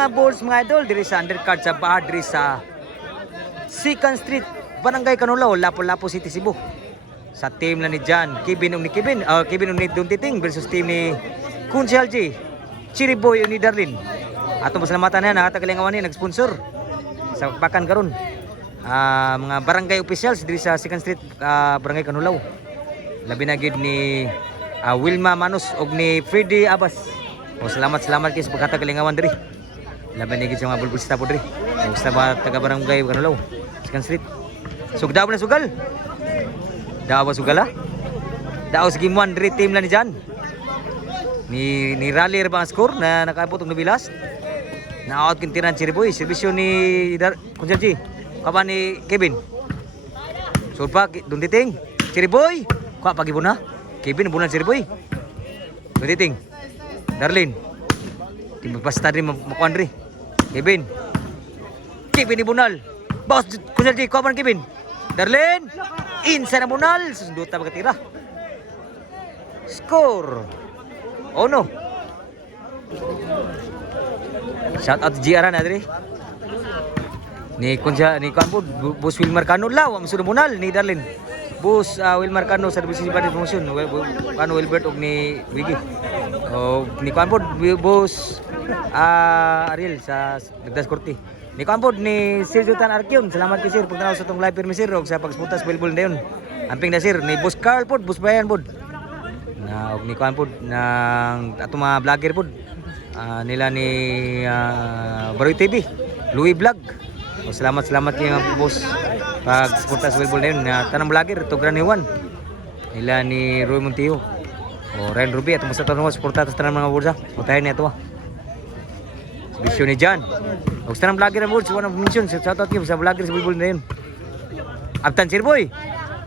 mga balls mga idol diri sa undercard sa Bahad diri sa 2nd Street, Barangay Canulaw, Lapu-Lapu City, Cebu. Sa team na ni John, Kevin ni Don Titing versus team ni Kunchal G, Cherry Boy ni Darlin. Atong pasalamatan na nakatagalingawan ni nag-sponsor sa bakan karon. Mga barangay officials diri sa 2nd Street, Barangay Canulaw. Labi na gid ni Wilma Manus og ni Freddy Abbas. O salamat kay sa pagkatagalingawan diri. Labi na gid sa mga bulbulista po diri. O sa mga taga Barangay Canulaw, 2nd Street. Sugdaw na sugal. Dawa sugal ha. Daos game 1 diri team na ni Jan. Ni rally ba ang score na nakaabot og nabilas. Na-out kintiran Cherry Boy, serbisyo ni Kunchal G. Kaban ni Kevin. Sulpa Don Titing, Cherry Boy. Kuha pagibon na. Kevin bunan Cherry Boy. Don Titing. Darlin. Di magpasta rin makuan rin. Kevin. Kevin ni bunal. Boss Kunchal G, kuha man Kevin. Darlin. Insa na bunal. Susunduta magkatira. Score. Oh no. Shout out to GR na diri. Ni Kanpod, Bus Wilmar Cano law, ang sunod bunal ni Darlin. Bus Wilmar Cano sa Division Body Promotion, Cano Wilbert og ni Wiggy. O ni Kanpod, Bus Ariel sa Dagdas Corti. Ni Kanpod ni Sir Sultan Arkion, salamat kay Sir pagtanaw sa tong live permi Sir og sa pagspuntas billboard dayon. Amping na Sir ni Bus Carl pod, Bus Bayan pod. Na og ni Kanpod nang atong mga vlogger pod. Nila ni Baroy TV, Louis Vlog. O salamat kay mga boss pag suporta sa billboard na yun na tanang vlogger to Gran Juan nila ni Roy Montijo o Ryan Ruby at mga tanong suporta sa tanang mga bursa putahin na ito bisyo ni John o sa tanang vlogger na bursa one of mention shout out kayo sa vlogger sa billboard na yun Abtan Cherry Boy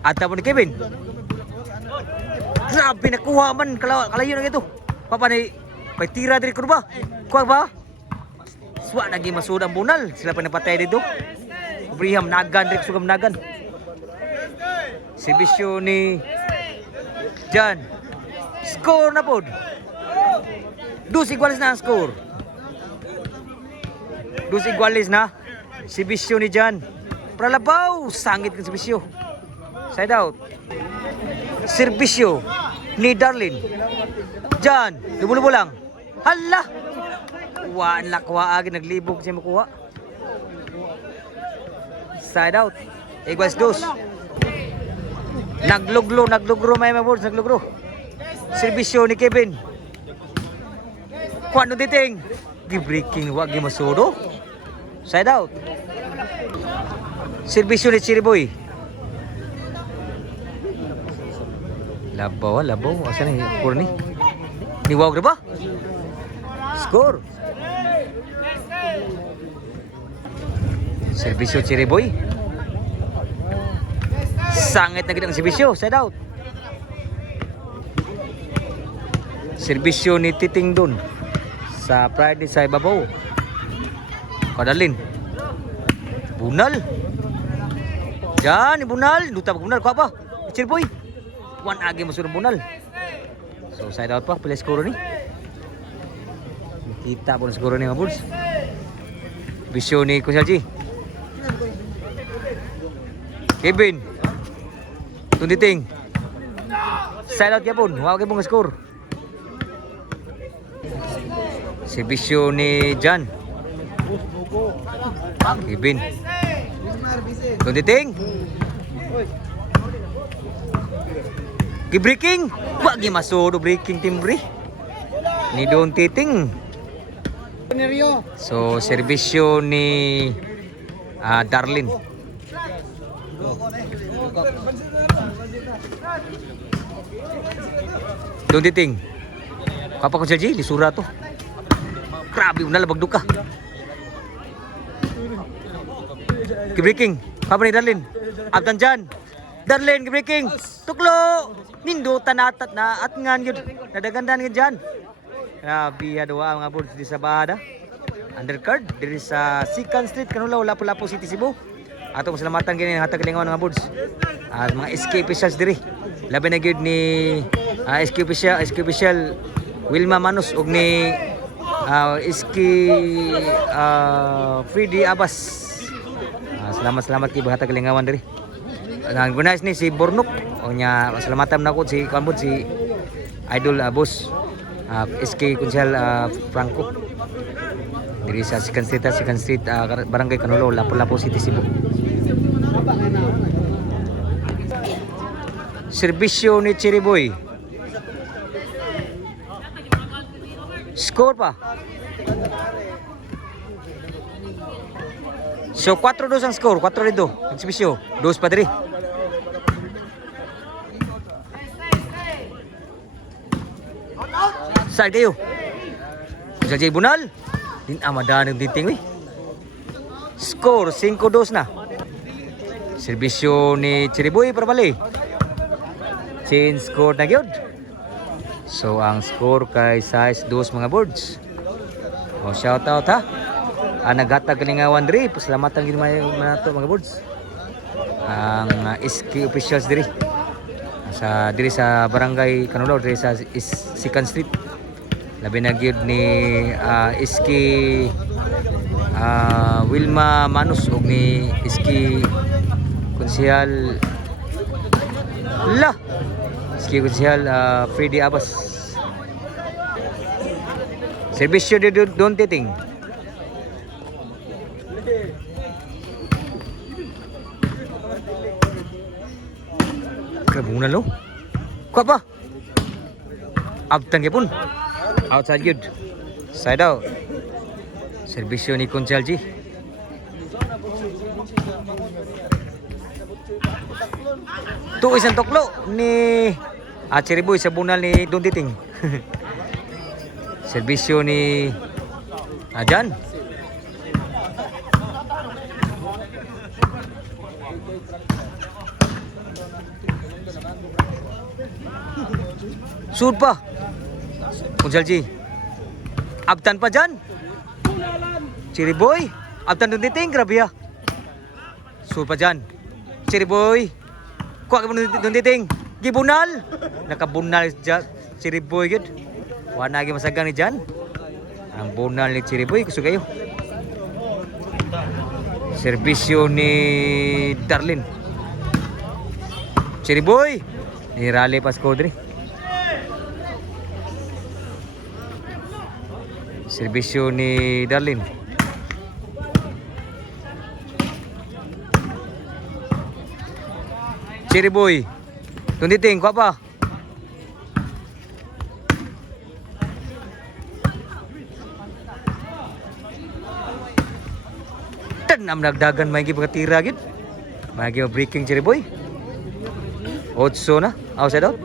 at tapon ni Kevin grabe nakuha man kalayo na ito papa ni pay tira diri kurba kuha ba Wa naging masud ang bunal. Sila pa napatay dito. Briham nagan direk sugam nagan. Sibisyo ni Jan. Score na pod. 2 iguales na ang score. 2 iguales na. Sibisyo ni Jan. Pralabaw, sangit kang sibisyo. Side out. Serbisyo ni Darlin. Jan, lubo-lubo lang. Hala. Waan lakwa agi naglibog siya makuha. Side out. Iguals dos. Naglugro may maboards, naglugro. Serbisyo ni Kevin. Kuan Don Titing. Gi-breaking wag gi masudo. Side out. Serbisyo ni Cherry Boy. Labaw. Asa ni puro ni? Niwag ra ba? Score. Serbisyo Cherry Boy. Sangit na gid ang serbisyo, side out. Serbisyo ni Titing Don sa Friday sa ibabaw. Kadalin. Bunal. Yan, bunal. Luta pag bunal ko pa. Cherry Boy. One agi masunod bunal. So side out pa, pila skoro ni. Kita po na skoro ni mga bulls. Bisyo ni Kunchal G. Kevin. Don Titing. Side out yapon. Huwag kayo pong score. Si Bisyo ni Jan. Kevin. Don Titing. Gi-breaking. Huwag kayo masudo breaking team bri. Ni Don Titing. So, serbisyo ni Darlin. Don Titing. Kapa Kunchal G, lisura to. Grabe, nalabag duka. Gi-breaking. Kapa ni Darlin. Abtan Jan. Darlin, gi-breaking. Tuklo. Nindutan atat na at ngan yun. Nadagandan yun dyan. Grabe, adwa mga boards di sa Bahada. Undercard diri sa 2nd Street, Canulaw, Lapu-Lapu City, Cebu. Atong salamatan kini hatag kalingawan mga boards. Mga SK officials diri. Labi na gyud ni SK official Wilma Manus og ni Iski Freddy Abbas. Salamat kay bahatag kalingawan diri. Ang gunays ni si Bornok. O nya salamatan na ko si Kambod si Idol Boss. SK Kunsel Franco. Diri sa Second Street, Barangay Canulo, Lapu-Lapu City, Cebu. Serbisyo ni Chiriboy. Score pa. So 4-2 ang score, 4-2. Ang serbisyo, 2 pa diri. Side kayo. Sa Jay Bunal. Din amada ng diting. Score 5-2 na. Serbisyo ni Chiriboy para bali. Change score na gyud. So ang score kay size 2 mga boards. O shout out ha. Naghatag kalingawan diri. Pasalamatan gid nato mga boards. Ang SK officials diri. Diri sa Barangay Canulo, diri sa Second Street. Labi na gyud ni Iski Wilma Manus ug ni Iski Konsehal Freddy Abbas. Serbisyo de Don Titing. Kabuna lo. Kuha pa. Abtan pun. Outside good. Side out. Serbisyo ni Konjalji. Tu isang toklo ni Chiriboy sa bunal ni Don Titing. Serbisyo ni Jan. Sud pa. Konjalji. Abtan pa dyan. Chiriboy. Abtan Don Titing. Grabe ya. Sud pa dyan. Chiriboy. Kuha ka mo Don Titing. Gibunal. Nakabunal dyan. Chiriboy gid. Wala lagi masagang ni dyan. Ang bunal ni Chiriboy. Gusto kayo. Serbisyo ni Darlin. Chiriboy. Ni Raleigh Pascodri. Serbisyo ni Darlin. Chiriboy. Don Titing, kuha pa. Tanam nagdagan may gipagtira gid. May breaking Chiriboy. 8 na. Outside out.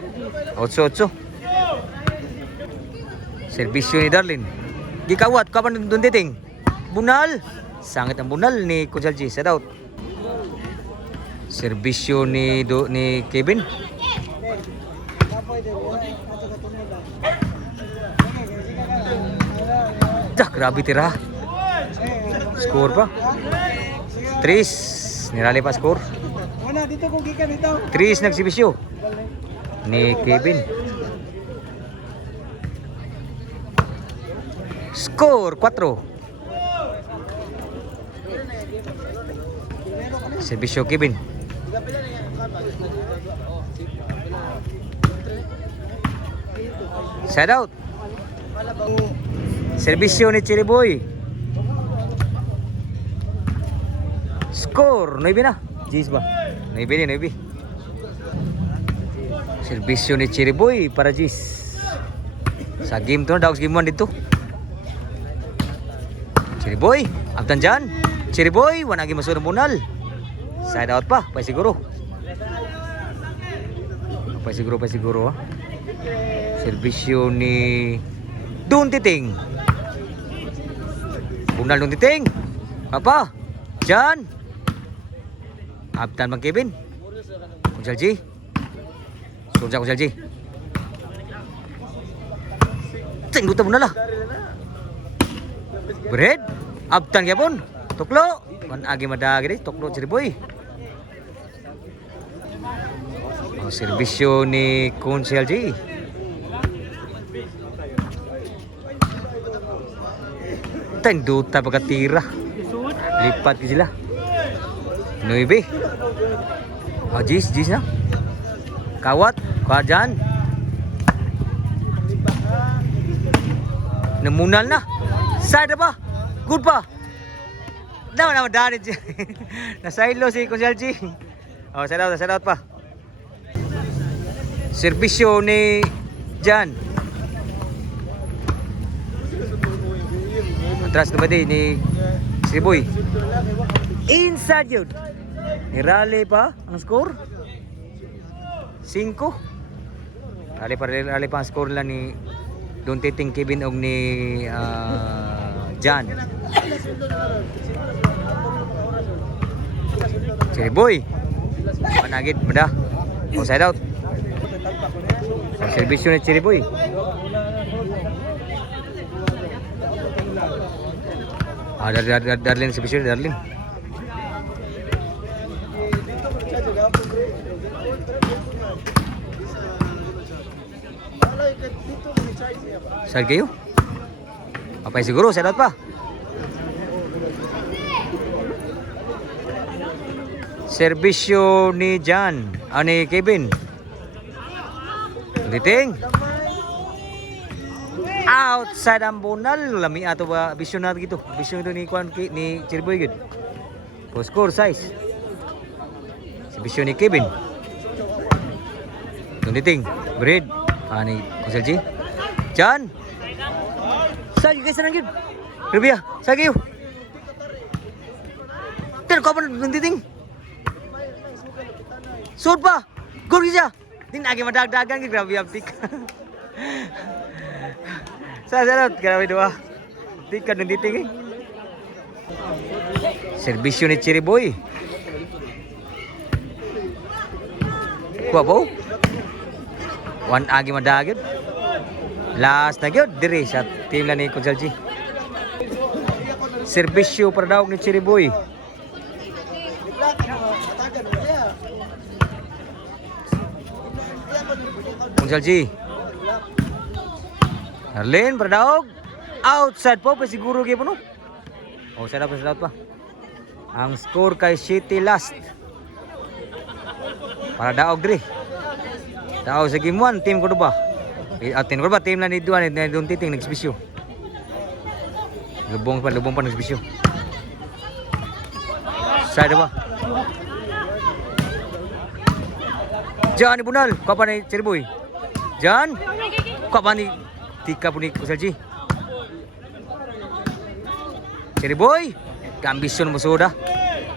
8-8. Serbisyo ni Darlin. Gikawat ka pa Don Titing. Bunal. Sangit ang bunal ni Konjalji. Set out. Serbisyo ni Kevin. Grabe tira. Score pa. 3. Nirali pa score. 3 nagsibisyo ni Kevin. Score 4. Serbisyo Kevin. Side out. Serbisyo ni Chiriboy. Score 9 na. Jis ba? 9. Serbisyo ni Chiriboy para Jis. Sa game to na daw game 1 dito. Chiriboy, abtan dyan. Chiriboy, wala lagi masuk ng bunal. Side out pa, pa siguro. Pa siguro ha. Serbisyo ni Don Titing. Bunal Don Titing. Apa? Dyan. Abtan bang Kevin. Konjalji. Konjalji. Ting buta bunal lah. Bread. Abtan kaya pun. Tuklo. Kan agi madagi deh. Tuklo Chiriboy. Serbisyo ni Konjalji. Basta induta pagkatira. Lipat ka sila. 9. Oh, Jis na. Kawat, dyan. Namunal na. Side pa. Good pa. Naman daan. Nasaylo si Conselji. Oh, side out pa. Serbisyo ni Jan. Atras na ba ni Siriboy. Inside yun. Nirali pa ang score. 5. Rally pa ang score lang ni Don Titing Kevin og ni Jan. Siriboy. Panagid benda. Side out. Ang serbisyo ni Siriboy. Darlin serbisyo ni Darlin. Saan kayo? Apa siguro? Saan pa? Serbisyo ni Jan. Ni Kevin. Titing. Outside ang bunal. Lami ato ba? Bisyon na gitu. Bisyon ito ni Siriboy. Score size. Serbisyo ni Kevin. Titing. Bread. Ni Conselji. Jan. Saan guys na yun? Rubia. Saan kayo? Pero ka pa nanditing? Suot pa. Gurgi siya. Din agi madagdagan kay grabe aptik. Sa grabe doa. Tik ka nanditing eh. Serbisyo ni Siriboy. Kuha po. One agi madagad. Last na gyud diri sa team la ni Conselji. Serbisyo para daw ni Siriboy. Conselji. Darlin para daw. Outside po pa siguro gyud no. Oh, sada pa. Ang score kay City last. Para daog diri. Daog sa game 1 team ko ba? Atin ko ba team na ni Don Titing nagsbisyo. Lubong pa nagsbisyo. Side ba? Jan ni Bunal, kapa ni Siriboy. Jan, kapa ni Tika po ni Conselji. Siriboy, ambisyon mo suda.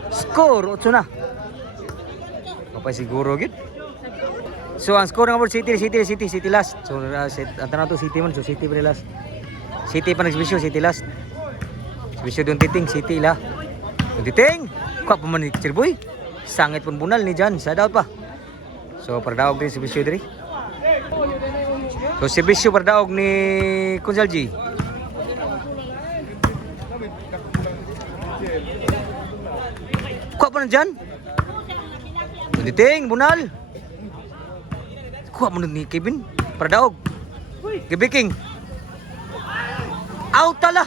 Score 8 na. Kapa siguro gid. So ang score ng City last. So ang tanong to City man, so City pa last. City pa nagsbisyo, City last. Bisyo Don Titing, City la. Don Titing, kuha pa man ni Siriboy. Sangit pun bunal ni Jan, sa daot pa. So para daog din si Bisyo diri. So si Bisyo para daog ni Conselji. Kuha pa na Jan. Don Titing, bunal. Kuha mo ni Kevin para daog. Gibiking. Out tala.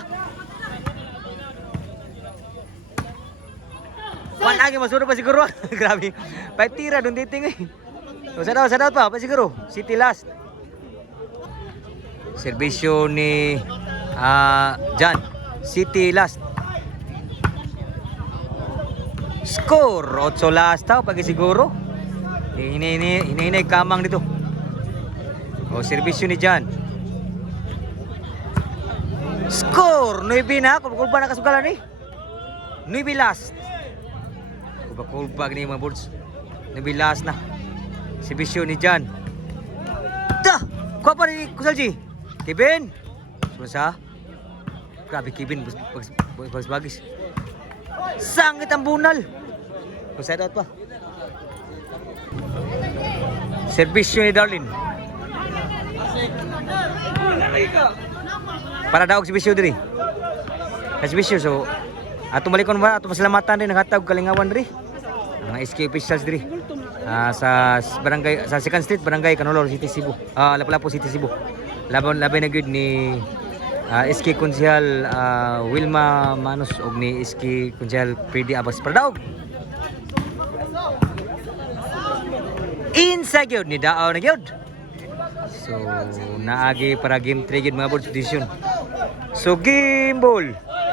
Wan agi masuro pa siguro. Grabe. Patira Don Titing eh. So sadao pa siguro. City last. Serbisyo ni Jan. City last. Score 8 last tao pag siguro. Hinay kamang dito. O serbisyo ni Jan. Score 9 na. Kulba na kasugalan eh. 9 last. Kulba ni mga boards. 9 last na. Serbisyo ni Jan. Da! Kuha pa ni Conselji. Kevin. Sumunsa. Grabe Kevin. Bagis. Sangit ang bunal. Side out pa. Serbisyo ni Darlin. Para daog si Bisyo diri. Si Bisyo so ato malikon ba ato pasalamatan din naghatag kalingawan diri. Ang SK officials diri. Sa barangay sa 2nd Street, Barangay Canolor City, Cebu. Lapu-Lapu City, Cebu. Laban na gud ni Iski Konsehal Wilma Manos og ni Iski Konsehal Pridi Abbas Pardaog. Inside gyud ni daaw na gyud. So naagi para game 3 gyud mga board decision. So game ball.